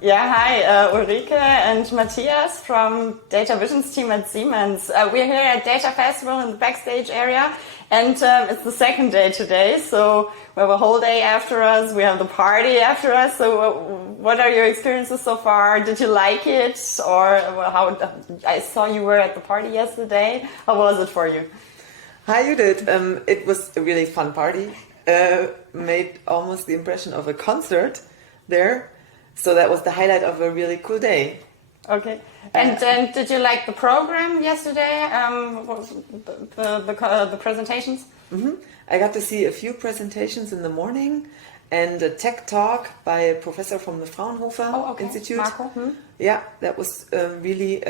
Yeah, hi, Ulrike and Matthias from Data Visions team at Siemens. We're here at Data Festival in the backstage area, and it's the second day today, so we have a whole day after us, we have the party after us, so what are your experiences so far? Did you like it, or how? I saw you were at the party yesterday. How was it for you? Hi, Judith. It was a really fun party. Made almost the impression of a concert there. So that was the highlight of a really cool day. Okay. And did you like the program yesterday? The presentations? Mm-hmm. I got to see a few presentations in the morning and a tech talk by a professor from the Fraunhofer Institute. Marco. Yeah, that was really,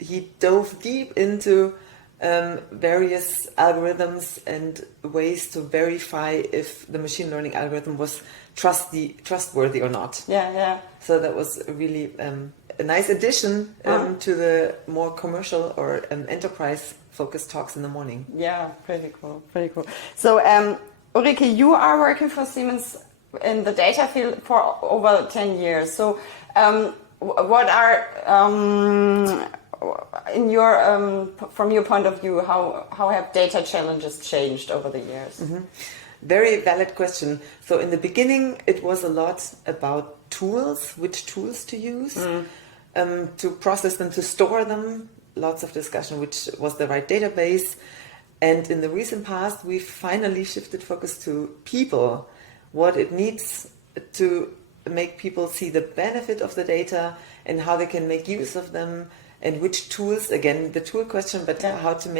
he dove deep into various algorithms and ways to verify if the machine learning algorithm was trustworthy or not. Yeah. So that was really a nice addition to the more commercial or enterprise-focused talks in the morning. Yeah, pretty cool. So, Ulrike, you are working for Siemens in the data field for over 10 years. So, what are in your from your point of view, how have data challenges changed over the years? Mm-hmm. Very valid question. So in the beginning, it was a lot about tools, which tools to use, to process them, to store them. Lots of discussion, which was the right database. And in the recent past, we finally shifted focus to people, what it needs to make people see the benefit of the data and how they can make use of them, and which tools, again, the tool question, but how to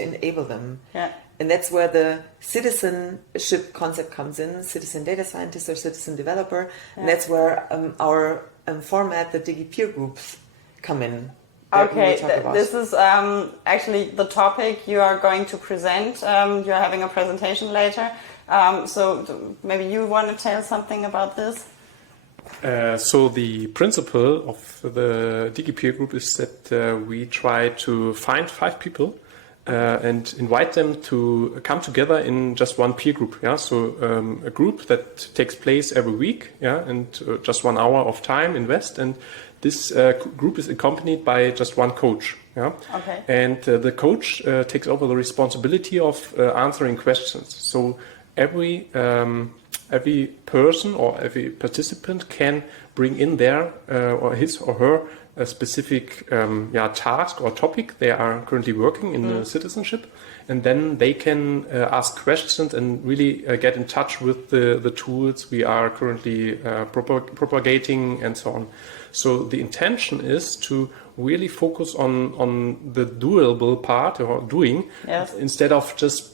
enable them. Yeah. And that's where the citizenship concept comes in, citizen data scientist or citizen developer. Yeah. And that's where our format, the Digi peer groups, come in. Okay, this is actually the topic you are going to present. You're having a presentation later. So maybe you want to tell something about this? So the principle of the Digi peer group is that we try to find 5 people and invite them to come together in just one peer group. Yeah, so a group that takes place every week. Yeah, and just 1 hour of time invest, and this group is accompanied by just one coach. Yeah, okay. And the coach takes over the responsibility of answering questions. So every person or every participant can bring in their or his or her a specific task or topic they are currently working in the citizenship, and then they can ask questions and really get in touch with the tools we are currently propagating and so on. So the intention is to really focus on the doable part or doing, instead of just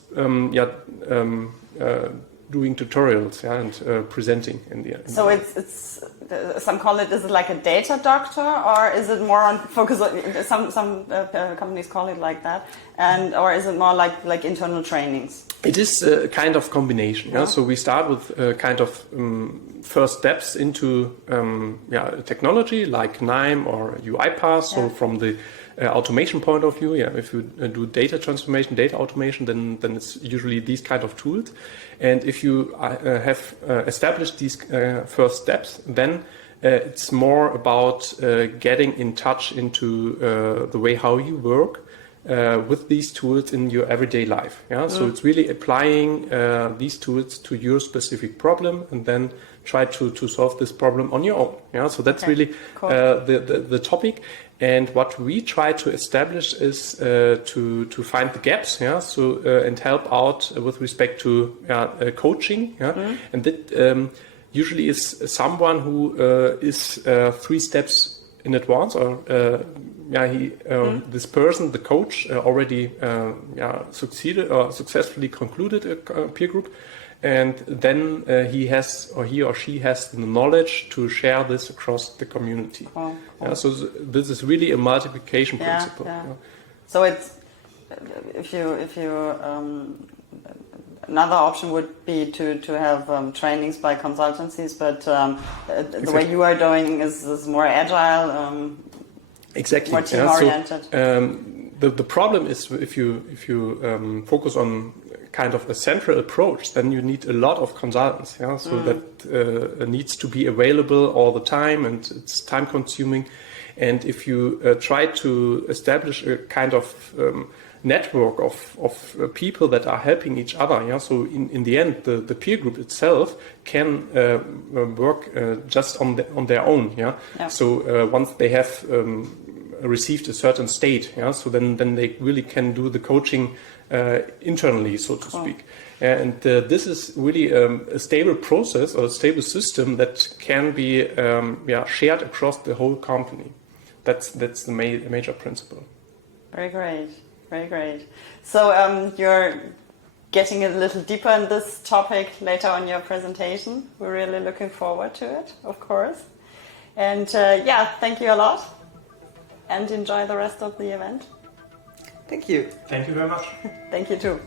doing tutorials and presenting in the end. So it's some call it, is it like a data doctor, or is it more on focus on some companies call it like that, and or is it more like internal trainings? It is a kind of combination. Yeah? So we start with kind of first steps into technology like KNIME or UiPath. So from the automation point of view, if you do data transformation, data automation, then it's usually these kind of tools. And if you have established these first steps, then it's more about getting in touch into the way how you work with these tools in your everyday life. Yeah, so it's really applying these tools to your specific problem, and then try to solve this problem on your own. Yeah, so that's really cool. the topic. And what we try to establish is to find the gaps, so and help out with respect to coaching, and that usually is someone who is 3 steps in advance, or this person, the coach, already succeeded or successfully concluded a peer group. And then he or she has the knowledge to share this across the community. Cool. So this is really a multiplication principle. Yeah. So it's if you another option would be to have trainings by consultancies, but the way you are doing is more agile. Exactly. More team oriented. The problem is if you focus on kind of a central approach, then you need a lot of consultants. Yeah, so that needs to be available all the time, and it's time consuming. And if you try to establish a kind of network of people that are helping each other, yeah, so in the end, the peer group itself can work just on their own. Yeah, so once they have received a certain state, yeah, so then they really can do the coaching internally, so to speak. And this is really a stable process or a stable system that can be shared across the whole company. That's the major principle. Very great, very great. So you're getting a little deeper in this topic later on your presentation. We're really looking forward to it, of course. And thank you a lot. And enjoy the rest of the event. Thank you. Thank you very much. Thank you too.